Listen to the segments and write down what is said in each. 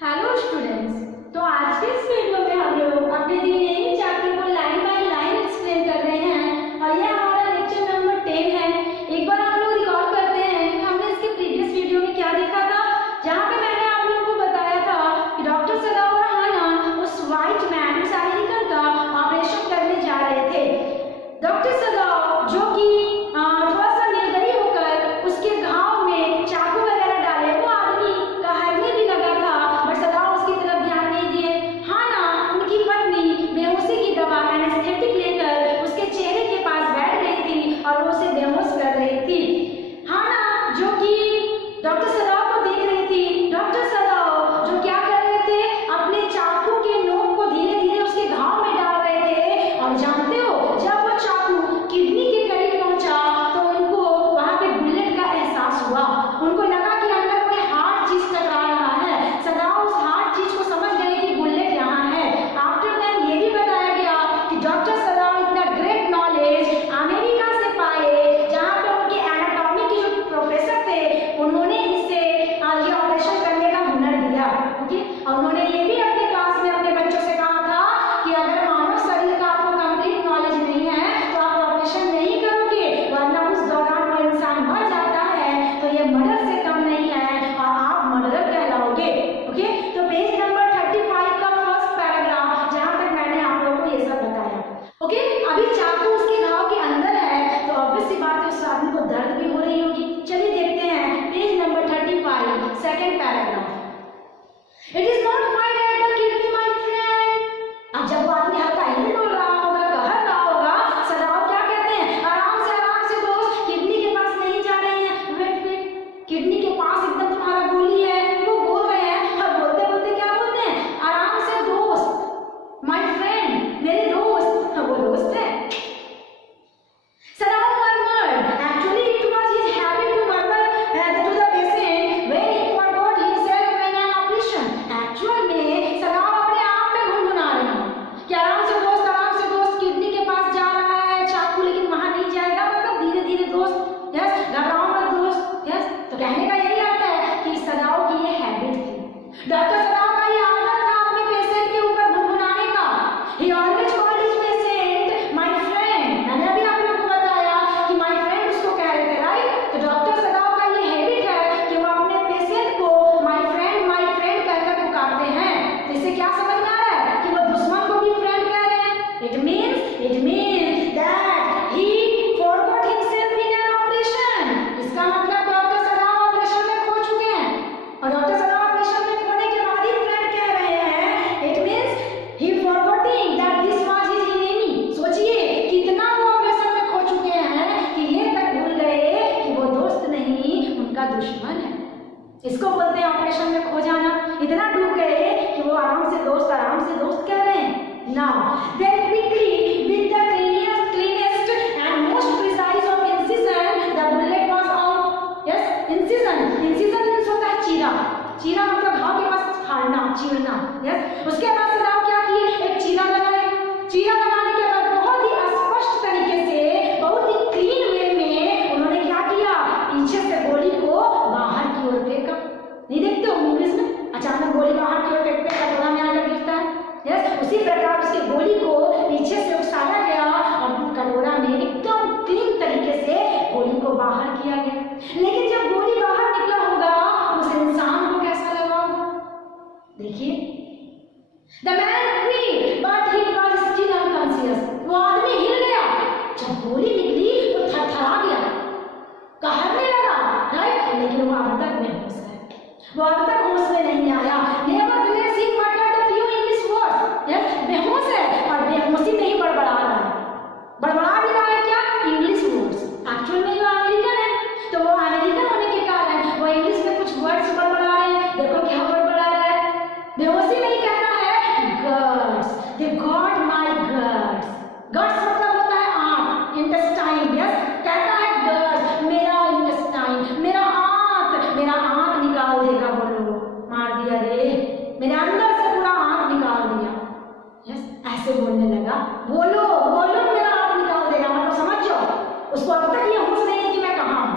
Hello students, तो आज के इस वीडियो में हम लोग अपने दी गई चैप्टर को लाइन बाय लाइन एक्सप्लेन कर रहे हैं और यह हमारा लेक्चर नंबर 10 है। एक बार हम लोग रिकॉर्ड करते हैं कि हमने इसके प्रीवियस वीडियो में क्या देखा था, जहाँ पे मैंने आप लोगों को बताया था कि डॉक्टर सदाव और हाना उस व्हाइट मैन उस अमेरिकन का ऑपरेशन करने जा रहे थे। डॉक्टर सदाव जो कि थोड़ा सा निर्दयी होकर उसके घाव में चाकू वगैरह डाले, वो आदमी का हरने भी लगा था, बट सदाव उसकी तरफ ध्यान नहीं दिए। हाना उनकी पत्नी बेहोशी की दवा एनेस्थेटिक लेकर उसके चेहरे के पास बैठ गई थी और वो उसे बेहोश कर रही थी। हाना जो कि डॉक्टर सदाव को देख रही थी, डॉक्टर सदाव जो क्या कर रहे थे, अपने चाकू के नोक को धीरे धीरे उसके घाव में डाल रहे थे। और जानते हो, जब वो चाकू किडनी के करीब पहुंचा तो उनको वहां पे बुलेट का एहसास हुआ। उनको लगा कि अंदर कोई हार्ड चीज टकरा रहा है। सदाव उस हार्ड चीज को समझ गए कि बुलेट यहाँ है। आफ्टर दैट ये भी बताया गया कि डॉक्टर सदाव इतना ग्रेट नॉलेज अमेरिका से पाए, जहाँ पे उनके एनाटॉमी के जो प्रोफेसर थे उन्होंने इसे ये ऑपरेशन करने का हुनर दिया। ओके, और उन्होंने ये भी अपने क्लास में अपने बच्चों से कहा था कि अगर मानव शरीर का आपको कंप्लीट नॉलेज नहीं है तो आप ऑपरेशन नहीं करोगे, वरना उस दौरान वो इंसान मर जाता है तो ये मर्डर से कम नहीं है और आप मर्डरर कहलाओगे। ओके, तो पेज नंबर 35 का फर्स्ट पैराग्राफ, जहां तक मैंने आप लोगों को ये सब बताया। ओके, अभी चाकू उसके घाव के अंदर है तो ऑब्वियस सी बात है उस आदमी को दर्द भी हो रही होगी। चलिए देखते हैं page number 35 second paragraph. It is not my dead the kidney my friend. अब जब वो आदमी हल्का हिल डोल रहा होगा, कहर रहा होगा, सदाव क्या कहते हैं, आराम से दोस्त, किडनी के पास नहीं जा रहे हैं, वेट, किडनी के पास एकदम तुम्हारा गोली है, वो बोल रहे हैं। और बोलते बोलते क्या बोलते हैं, आराम से दोस्त, माय फ्रेंड, मेरे दोस्त। वो दोस्त है। Sadao murmured. Actually, it was his habit to murmur to the patient when he forgot himself in an operation. Actual में सदाव अपने आप में गुनगुना रहे हैं कि आराम से दोस्त, किडनी के पास जा रहा है चाकू, लेकिन वहां नहीं जाएगा, मतलब धीरे धीरे दोस्त, यस, घबराओ मत दोस्त, यस। तो कहने का यही अर्थ है कि सदाव की ये हैबिट थी। डॉक्टर सदाव का ये आदत था अपने पेशेंट के ऊपर गुनगुनाने का। He always called his patient my friend. मैंने अभी आप लोगों को बताया कि my friend उसको कह रहे थे, राइट? तो डॉक्टर सदाव का ये हैबिट है कि वो अपने पेशेंट को my friend कहकर पुकारते हैं। तो इससे क्या समझ में आ रहा है कि वो दुश्मन को भी फ्रेंड कह रहे हैं। It means that he forgot himself in an operation. इसका मतलब डॉक्टर सदाव ऑपरेशन में खो चुके हैं और डॉक्टर सदाव ऑपरेशन में खोने के बाद ही फ्रेंड कह रहे हैं। It means he forgetting that this was his enemy. सोचिए कितना वो ऑपरेशन में खो चुके हैं कि ये तक भूल गए कि वो दोस्त नहीं, उनका दुश्मन है। इसको बोलते हैं ऑपरेशन में खो जाना। इतना डूब गए कि वो आराम से दोस्त कह रहे हैं। Now, then quickly with the cleanest and most precise of incision, the bullet was out. Yes, incision means होता है चीरा मतलब घाव के पास फाड़ना, चीरना। यस, उसके बाद सदाव क्या किए, एक चीरा लगाने के बाद बहुत ही स्पष्ट तरीके से, बहुत ही क्लीन वे में उन्होंने क्या किया, पीछे से गोली को बाहर की ओर फेंका। नहीं देखते हो मूवीज में, अचानक गोली बाहर की ओर फेंकते हैं, कटोरा में आकर गिरता है। यस, उसी प्रकार उसकी गोली को पीछे से उछाला गया और कटोरा में एकदम क्लीन तरीके से गोली को बाहर किया गया। लेकिन जब गोली बाहर निकला होगा उस इंसान को कैसा लगा होगा, देखिए। The man breathed, but he was still unconscious. वो आदमी हिल गया, जब गोली निकली तो थरथरा गया, कहरने लगा, राइट? लेकिन वो अब तक बेहोश है, वो अब तक होश में नहीं आया। Nevertheless, he muttered a few English words. Yes, बेहोश है और बेहोशी में ही बड़बड़ा रहा है। बड़बड़ा भी रहा है क्या, इंग्लिश वर्ड्स। एक्चुअल में जो अमेरिकन है तो वो अमेरिकन होने के कारण वो इंग्लिश में कुछ वर्ड्स बड़बड़ा रहे हैं। देखो क्या बड़बड़ा रहा है, बेहोशी में ही कहता है guts, they got my guts. guts मतलब होता है आंत, intestine. यस, कहता है guts, मेरा intestine, मेरा आंत निकाल देगा। बोलो, मार दिया रे, मेरे अंदर से पूरा आंत निकाल दिया। यस, ऐसे बोलने लगा, बोलो मेरा आंत निकाल देगा, मतलब समझ जाओ उसको अब तक ये होश नहीं है कि मैं कहाँ हूँ।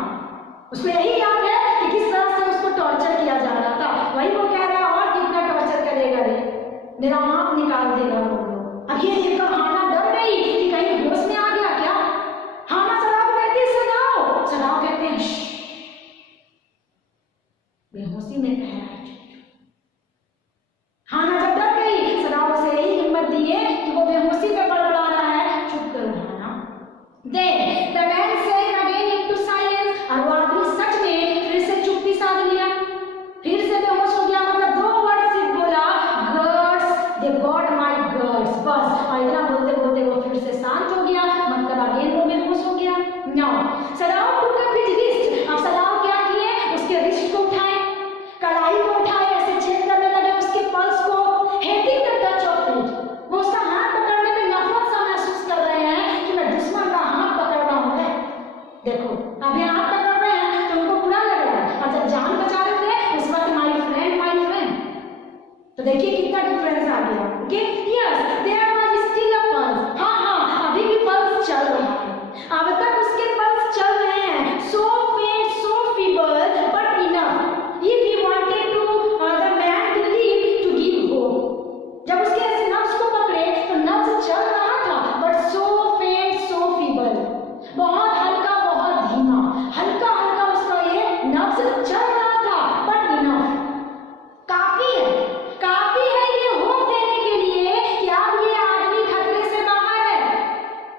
उसको यही याद है कि किस तरह से उसको टॉर्चर किया जा रहा था, वही वो कह रहा है। और कितना मेरा आँख निकाल देगा वो लोग। अब ये देखकर हाना डर गई कि कहीं होश में आ गया क्या। हाना सदाओ को कहती है सदाओ, सदाओ कहते हैं बेहोशी में कह रहा है। हाना जब डर गई, सदाओ से यही हिम्मत दी है कि वो बेहोशी पे बड़बड़ा रहा है, चुप करो हाना। Then the man said again into silence, और वो आदमी सच में फिर से चुप्पी साध लिया, फिर से बेहोश हो गया। मतलब 2 वर्ड सिर्फ बोला, गर्ड्स, they got my girds, बस। और इतना बोलते बोलते वो फिर से शांत हो गया, मतलब अगेन वो बेहोश हो गया। Now सदाओ took up his wrist, अब सदाओ क्या किए, उसके रिस्ट को उठाए, कलाई को उठाए, ऐसे छेद करने लगे उसके पल्स को, hating the touch of it, वो उसका हाथ पकड़ने में नफरत सा महसूस कर रहे हैं कि मैं दुश्मन का हाथ पकड़ रहा हूँ। देखो अभी हाथ पकड़ रहे हैं तो उनको बुरा लग रहा है, और जब जान बचा रहे थे उस वक्त माय फ्रेंड, तो देखिए कितना डिफरेंस आ गया। Okay, yes there was still a pulse, हाँ अभी भी पल्स चल रहा है, अब तक उसके पल्स चल रहे हैं, so faint so feeble but enough if he wanted to the man to leave to give hope. जब उसके ऐसे नब्ज को पकड़े तो नब्ज चल रहा था, but so faint so feeble, बहुत हल्का बहुत धीमा, हल्का हल्का उसका ये नब्ज चल रहा था, बट इनफ, काफी है ये होप देने के लिए कि अब ये आदमी खतरे से बाहर है।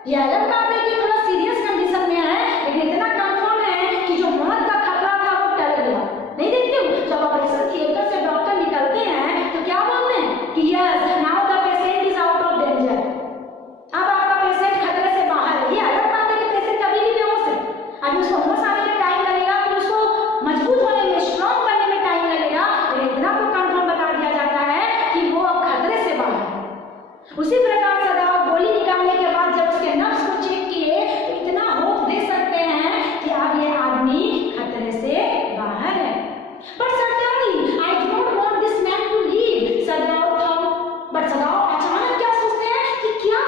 ये अलग बात है कि थोड़ा सीरियस कंडीशन में है, लेकिन इतना कंफर्म है कि जो मौत का खतरा था वो टल गया। नहीं देखते हो जब ऑपरेशन थिएटर से डॉक्टर निकलते हैं तो क्या बोलते हैं कि yes now the patient is out of danger, अब आपका पेशेंट खतरे से बाहर है। ये अलग बात है कि पेशेंट कभी भी बेहोश है, अभी उसको होश आने में टाइम लगेगा, फिर उसको मजबूत होने में, स्ट्रॉन्ग बनने में टाइम लगेगा, लेकिन इतना तो कंफर्म बता दिया जाता है कि वो अब खतरे से बाहर है। उसी प्रकार सदाओ गोली निकालने के बाद जब उसके नब्ज को चेक किए तो इतना होप दे सकते हैं कि अब ये आदमी खतरे से बाहर है। But certainly I don't want this man to leave, सदाओ था। बट सदाओ अचानक क्या सोचते हैं कि क्या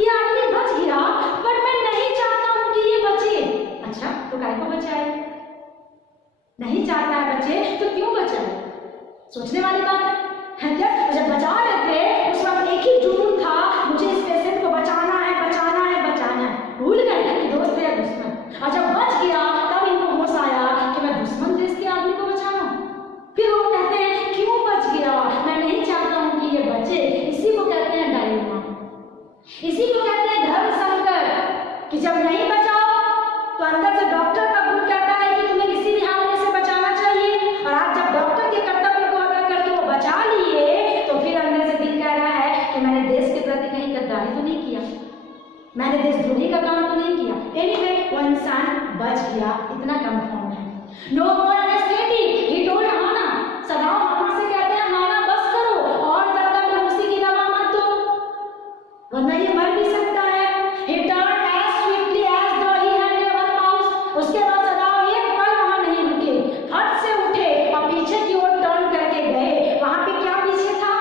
ये आदमी बच गया, बट मैं नहीं चाहता हूँ कि ये बचे। अच्छा तो काहे को बचाए, नहीं चाहता है बचे तो क्यों बचाए, सोचने वाली बात है क्या। जब बचा रहे थे उस वक्त एक ही जुनून था, मुझे इस पेशेंट को बचाना है, बचाना है, बचाना है, भूल गए कि दोस्त है या दुश्मन। और जब बच गया तब इनको होश आया कि मैं दुश्मन देश के आदमी को बचाना। फिर वो कहते हैं क्यों बच गया, मैं नहीं चाहता हूँ कि ये बचे। इसी को कहते हैं डायलेमा, इसी को कहते हैं धर्म संकट, कि जब नहीं बचाओ तो अंदर से डॉक्टर का गुण कहता है कि तुम्हें किसी भी हमले से बचाना चाहिए, और आज जब डॉक्टर के कर्तव्य को अदा करके वो बचा लिए तो फिर अंदर से दिल कह रहा है कि मैंने देश के प्रति कहीं गद्दारी तो नहीं किया, मैंने देशद्रोही का काम तो नहीं किया। एनीवे वो इंसान बच गया, इतना कंफर्म है। No more anaesthetic he told Hana, Sadao Hana से कहते हैं हाना बस करो और ज्यादा बेहोशी की दवा मत दो, वरना ये मर भी सकता है। He turned as swiftly as though he had never paused, उसके बाद सदाओ एक पल वहां नहीं रुके, फट से उठे और पीछे की ओर टर्न करके गए। वहां पे क्या पीछे था,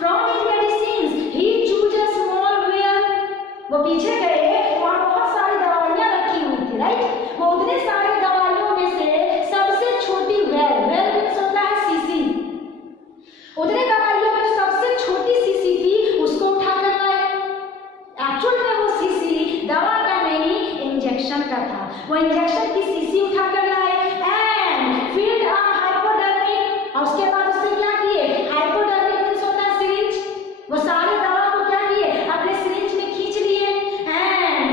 From his medicines he chose a small vial, वो पीछे गए, वहां बहुत सारी दवाइयां रखी हुई थी, राइट। वो उतने सारे दवाइयों में से सबसे छोटी वेल मीन्स होता है सीसी, उतने दवाइयों में सबसे छोटी सीसी थी उसको उठा कर लाए। एक्चुअल में वो सीसी दवा का नहीं इंजेक्शन का था, वो इंजेक्शन की सीसी उठा कर लाए। एंड फील्ड हाइपोडर्मिक, और उसके बाद उससे क्या किए, हाइपोडर्मिक मीन्स होता है सिरिंज, वो सारे दवा को क्या किए अपने सिरिंज में खींच लिए। And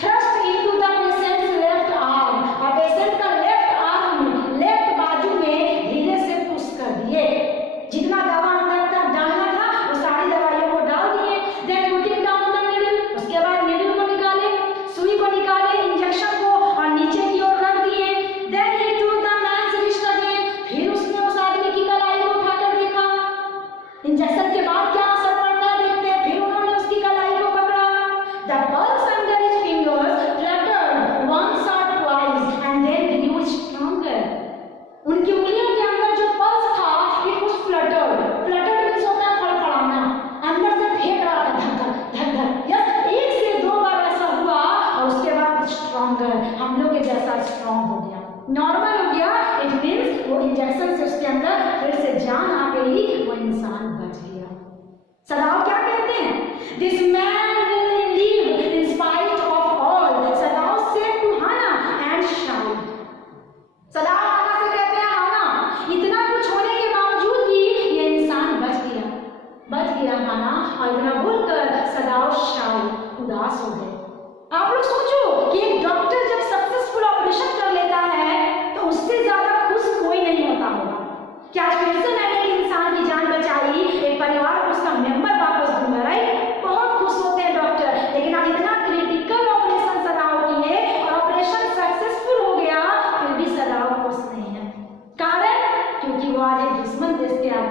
thrust into the patients left arm, और पेशेंट का लेफ्ट आर्म, लेफ्ट बाजू में धीरे से पुश कर दिए। जितना दवा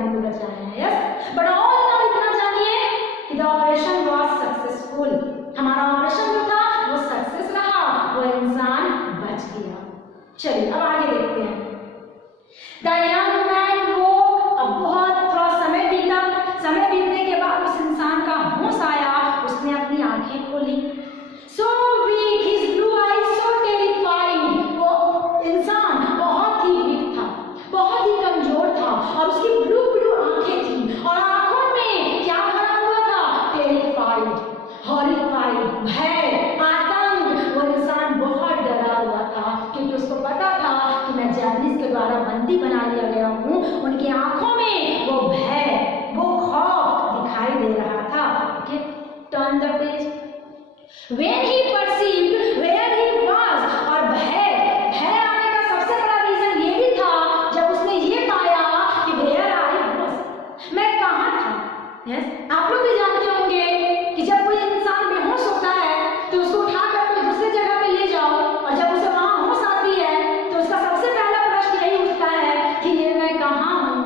जान को बचाया है। यस, बट ऑल नाउ इतना जानिए कि द ऑपरेशन वाज सक्सेसफुल। हमारा ऑपरेशन जो था वो सक्सेस रहा, वो इंसान बच गया। चलिए अब आगे देखते हैं। द यंग मैन वो, अब बहुत थोड़ा समय बीता। समय बीतने के बाद उस इंसान का होश आया, उसने अपनी आंखें खोली। So weak, his blue eyes so terrifying। वो इंसान बहुत ही वीक था, बहुत ही कमजोर था और उसकी ब्लू ब्लू आंखें थी और आंखों में क्या भरा हुआ था? टेरिफाइड, हॉरिफाइड, भय, आतंक। वो इंसान बहुत डरा हुआ था क्योंकि उसको पता था कि मैं जापानीज के द्वारा बंदी बना लिया गया हूँ। उनकी आंखों में वो भय, वो खौफ दिखाई दे रहा था। Okay, turn the page. When he perceived where he was, और भय आने का सबसे बड़ा रीजन ये भी था जब उसने ये पाया कि where I was, मैं कहाँ था। Yes? आप लोग भी जानते होंगे कि जब कोई इंसान बेहोश होता है तो उसको उठाकर कोई दूसरी जगह पे ले जाओ और जब उसे वहां होश आती है तो उसका सबसे पहला प्रश्न यही उठता है कि ये मैं कहाँ हूँ,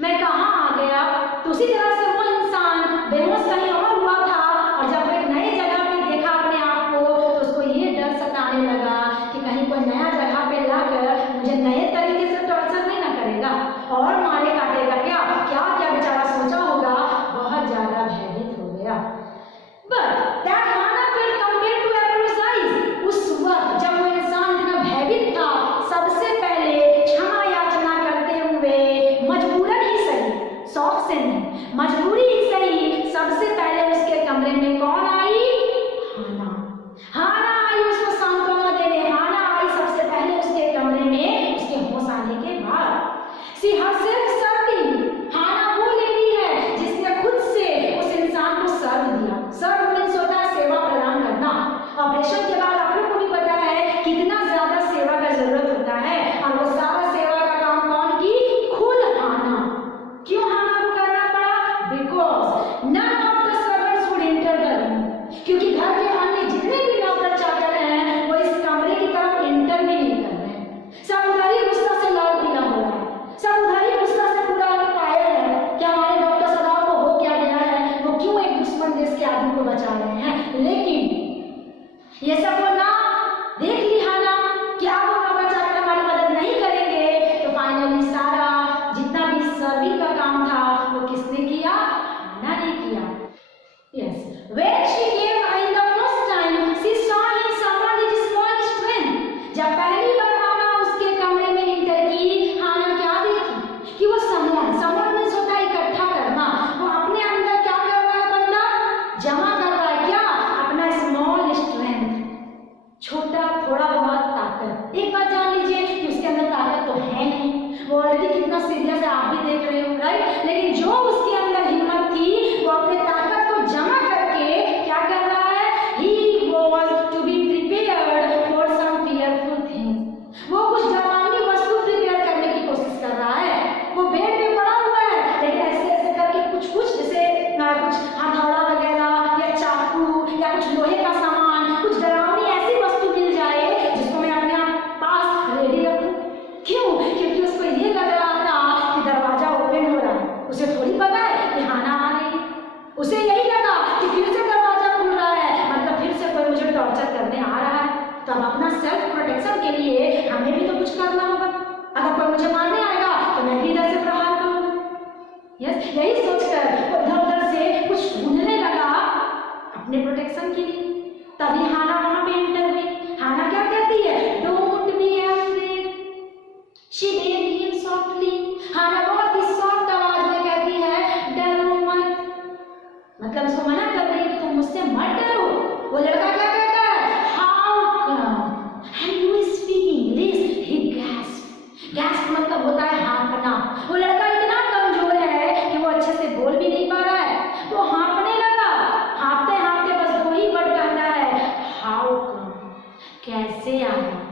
मैं कहाँ आ गया। तो उसी तरह से वो इंसान बेहोश कहीं और हुआ था और जब एक नई जगह देखा अपने आप को तो उसको ये डर सताने लगा कि कहीं कोई नया जगह पे लाकर मुझे नए तरीके से टॉर्चर नहीं ना करेगा और मारे काटेगा। क्या क्या क्या बेचारा सोचा होगा, बहुत ज्यादा भयभीत हो गया। But that Hannah felt compared to apologise. उस वक्त जब वो इंसान इतना भयभीत था, सबसे पहले क्षमा याचना करते हुए मजबूरन ही सही, शौक से नहीं, मजबूरी ही सही, सबसे पहले उसके कमरे में कौन आई? हाना आई उसको सांत्वना देने। हाना आई सबसे पहले उसके कमरे में उसके होश आने के बाद। सी हरसेल्फ सर्विंग। हाना वो लेडी है जिसने खुद से उस इंसान को सर्व दिया। सर्व मीन्स होता है सेवा प्रदान करना। ऑपरेशन के बाद आप लोग को भी पता है कितना ज्यादा सेवा का जरूरत होता है और वो सारा सेवा का काम कौन की? खुद हाना। क्यों हाना को करना पड़ा? Because none of the servants would enter the room. क्योंकि घर के अन्य जितने भी नौकर चाकर हैं वो इस कमरे की तरफ एंटर भी नहीं कर रहे हैं। सब उधर ही गुस्सा से लाल पीला हो रहा है, सब उधर ही गुस्सा से पूरा फायर है कि हमारे डॉक्टर सदाव को हो क्या गया है, वो क्यों एक दुश्मन देश के आदमी को बचा रहे हैं। लेकिन ये सब वो ना देख ली हाना कि अब वो नौकर चाकर हमारी मदद नहीं करेंगे, तो फाइनली सारा जितना भी सर्विंग का काम था वो किसने किया? हाना ने किया। Yes. When she came in the first time, she saw him someone with small strength. जब पहली बार हाना उसके कमरे में इंटर की, हाना क्या देखी कि वो someone मीन्स होता है इकट्ठा करना। वो अपने अंदर क्या कर रहा है? बंदा जमा कर रहा है क्या? अपना स्मॉल स्ट्रेंथ, छोटा थोड़ा बहुत ताकत। एक बात जान लीजिए कि उसके अंदर ताकत तो है नहीं, वो ऑलरेडी कितना सीरियस है आप भी देख रहे हो, राइट? लेकिन जो उसके अंदर हिम्मत थी वो अपने ताकत को जमा करके क्या कर रहा है? He was to be prepared for some fearful things। वो कुछ डरावनी वस्तु प्रिपेयर करने की कोशिश कर रहा है। वो बेड पे पड़ा हुआ है लेकिन ऐसे ऐसे करके कुछ जैसे कुछ हथौड़ा वगैरह या चाकू या कुछ लोहे का सामान, कुछ डरावनी ऐसी वस्तु मिल जाए जिसको मैं अपने पास रेडी रखूं। क्यों? क्योंकि उसको ये लग रहा था कि दरवाजा ओपन हो रहा है। उसे थोड़ी पता है कि हाना आ रही है। उसे यही लगा कि फिर से दरवाजा खुल रहा है, मतलब फिर से कोई मुझे टॉर्चर करने आ रहा है। तो अब अपना सेल्फ प्रोटेक्शन के लिए हमें भी तो कुछ करना होगा। अगर कोई मुझे मारने आएगा तो मैं भी इधर से प्रहार करूंगा। यस, यही सोचकर वो इधर उधर से कुछ ढूंढने लगा अपने प्रोटेक्शन के लिए। तभी हाना वहां पे एंटर हुई। हाना क्या कहती है? Don't be afraid. She beg him softly. Hana बहुत ही सॉफ्ट आवाज में कहती है डरो मत, मतलब उसको मना कर रही है कि तुम मुझसे मत डरो। वो लड़का क्या कहता है? How come and you speak English? He gasp. Gasp मतलब होता है हाँफना। वो लड़का इतना कमजोर है कि वो अच्छे से बोल भी नहीं पा रहा है। वो हाँफने लगा। हाँफते हाँफते बस दो ही वर्ड कहता है, हाउ कम, कैसे आया।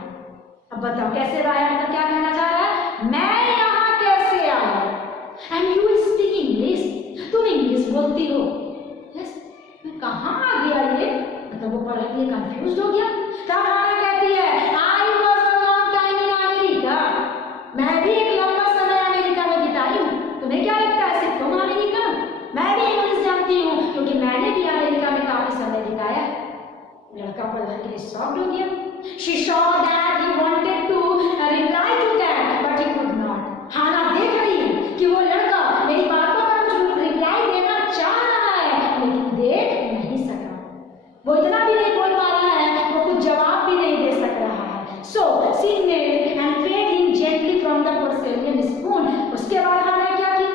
अब बताओ कैसे आया, मतलब क्या कहना चाह रहा है? मैं यहाँ कैसे आया? एंड यू स्पीक इंग्लिश, तुम इंग्लिश बोलती हो। यस, मैं कहाँ आ गया ये? मतलब वो पढ़ के कंफ्यूज हो गया। तब हाना कहती है I was a long time in America. मैं भी एक लंबा समय अमेरिका में बिताई हूँ। तुम्हें क्या शॉक्ड हो गया। She saw that he wanted to reply to that, but he could not. हाना देख रही है कि वो लड़का मेरी बातों का कुछ रिप्लाई देना चाह रहा है, लेकिन दे नहीं सका। वो इतना भी नहीं बोल पा रहा है, वो कुछ जवाब भी नहीं दे सक रहा है। So she knelt and fed him gently from the porcelain spoon. उसके बाद हाना क्या की?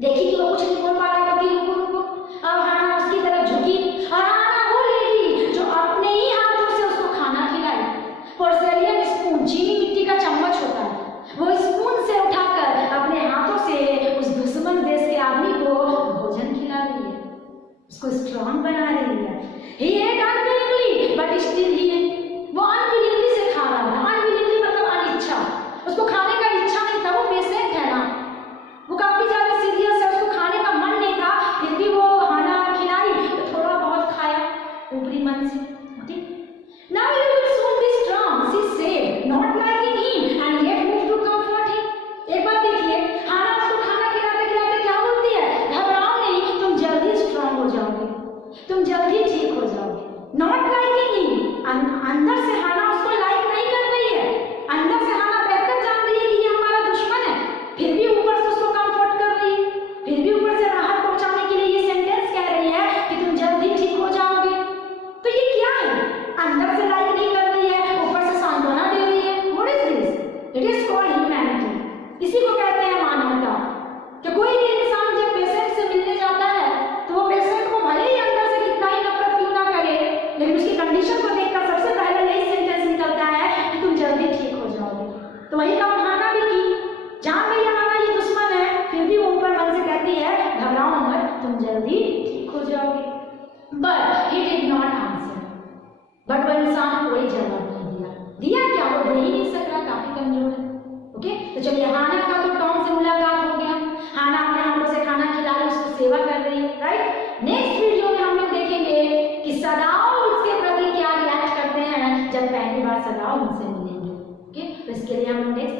देखी कि वो कुछ नहीं बोल पा रहा है, तो रुको रुको। अब हाना उसकी तरफ झुकी और हाना वो लेडी जो अपने ही हाथों से उसको खाना खिलाई। पोर्सेलियन स्पून, चीनी मिट्टी का चम्मच होता है, वो स्पून से उठाकर अपने हाथों से उस दुश्मन देश के आदमी को भोजन खिला रही है, उसको स्ट्रांग बना रही है। He ate unwillingly, but still he ate. वो unwillingly से खा रहा था। unwillingly मतलब अनिच्छा, उसको खाने का इच्छा नहीं था, वो पेशेंट है ना, वो काफी ज्यादा सीरियस है, उसको खाने का मन नहीं था, फिर भी वो खाना खिलाई तो थोड़ा बहुत खाया ऊपरी मन से। Now you will soon be strong, she said, not liking him and yet moved to comfort him. एक बार देखिए, हाना उसको खाना खिलाते खिलाते क्या बोलती है? घबराओ नहीं, तुम जल्दी स्ट्रांग हो जाओगे, तुम जल्दी ठीक हो जाओगे। Not liking him, अंदर से हाना उसको लाइक नहीं कर रही है, अंदर से हाना बेहतर जान रही है कि ये हमारा दुश्मन है, फिर भी ऊपर से उसको कंफर्ट कर रही है, फिर भी ऊपर से राहत पहुंचाने के लिए ये सेंटेंस कह रही है कि तुम जल्दी ठीक हो जाओगे। तो ये क्या है? अंदर से लाइक नहीं कर रही है, ऊपर से सांत्वना दे रही है। What is this? It is called humanity. इसी को कहते हैं मानवता। कि कोई भी इंसान जब पेशेंट से मिलने जाता है तो वो पेशेंट को भले ही अंदर से कितना ही नफरत क्यों ना करे, लेकिन उसकी कंडीशन को देखकर सबसे पहले यही सेंटेंस निकलता है कि तुम जल्दी ठीक हो जाओगे। तो वही काम हाना भी की, जान रही है हाना ये दुश्मन है, फिर भी वो ऊपर मन से कहती है घबराओ मत, तुम जल्दी ठीक हो जाओगे। But he did not answer. But वो इंसान कोई जवाब नहीं दिया। दिया क्या? वो दे ही नहीं सक रहा, काफी कमजोर है। ओके, तो चलिए हाना का तो टॉम से मुलाकात हो गया, हाना अपने हाथों से खाना खिला रही, उसको सेवा कर रही है, राइट। नेक्स्ट वीडियो में हम लोग देखेंगे कि सदाओ उसके प्रति क्या रिएक्ट करते हैं जब पहली बार सदाओ उनसे मिलेंगे। ओके, तो इसके लिए हम लोग नेक्स्ट